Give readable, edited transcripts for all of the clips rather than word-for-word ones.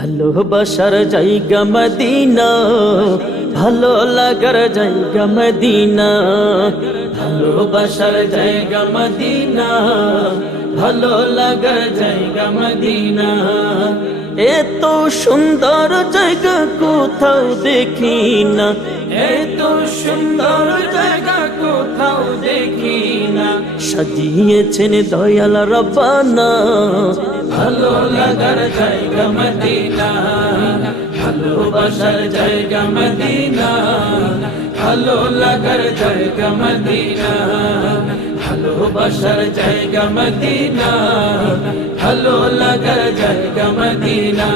ভালোবাসার জায়গা মদিনা, ভালো লাগার জায়গা মদিনা। ভালোবাসার জায়গা মদিনা, ভালো লাগার জায়গা মদিনা। এত সুন্দর জায়গা কোথাও দেখি না, এত সুন্দর জায়গা কোথাও দেখি না। সাজিয়েছেন দয়াল রব্বানা, ভালো লাগার জায়গা মদিনা। ভালোবাসার জায়গা মদিনা, ভালো লাগার জায়গা মদিনা। ভালোবাসার জায়গা মদিনা, ভালো লাগার জায়গা মদিনা।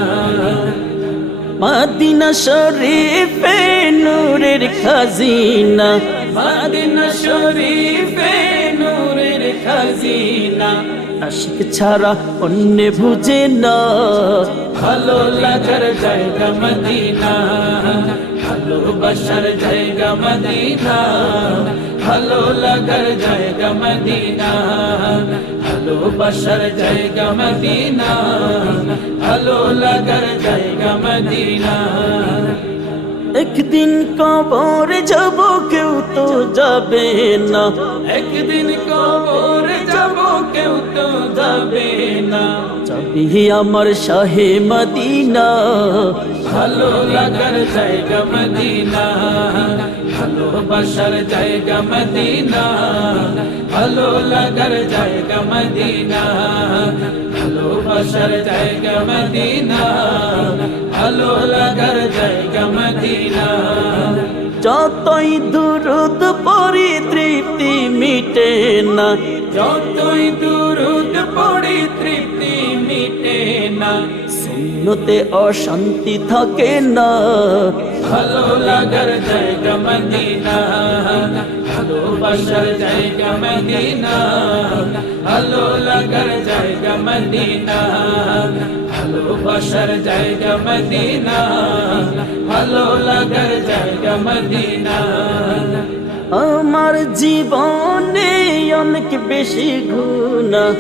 মদিনা শরীফে নূরের খাজিনা, মদিনা শরীফে নূরের খাজিনা। আশিক ছাড়া অন্য বুঝে না, ভালো লাগার জায়গা মদিনা। ভালোবাসার জায়গা মদিনা, ভালো লাগার জায়গা মদিনা। ভালোবাসার জায়গা মদিনা, ভালো লাগার জায়গা মদিনা। একদিন কবর যাব কেউ তো যাবে না, একদিন কবর যাব কেউ তো যাবে না। যাবি আমার শাহে মদিনা, ভালো লাগার জায়গা মদিনা। ভালোবাসার জায়গা মদিনা, ভালো লাগার জায়গা মদিনা। ভালোবাসার জায়গা মদিনা, ভালো লাগার জায়গা মদিনা। যতই দুরুদ পড়ি তৃপ্তি মিটে না, যতই দুরুদ পড়ি তৃপ্তি মিটে না। সুন্নতে অশান্তি থাকে না, ভালো লাগার জায়গা মদিনা। ভালোবাসার জায়গা মদিনা, ভালো লাগার জায়গা মদিনা। ভালোবাসার জায়গা মদিনা, ভালো লাগার জায়গা মদিনা। আমার জীবনে অনেক বেশি গুনাহ,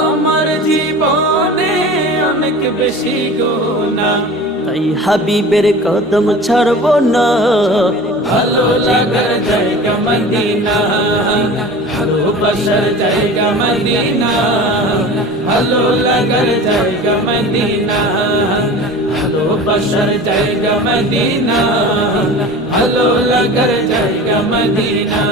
আমার জীবনে অনেক বেশি গুনাহ। তাই হাবিবের কদম ছাড়ব না, ভালো লাগার জায়গা মদিনা। ভালোবাসার জায়গা মদিনা, ভালো লাগার জায়গা মদিনা। ভালোবাসার জায়গা মদিনা, ভালো লাগার জায়গা মদিনা।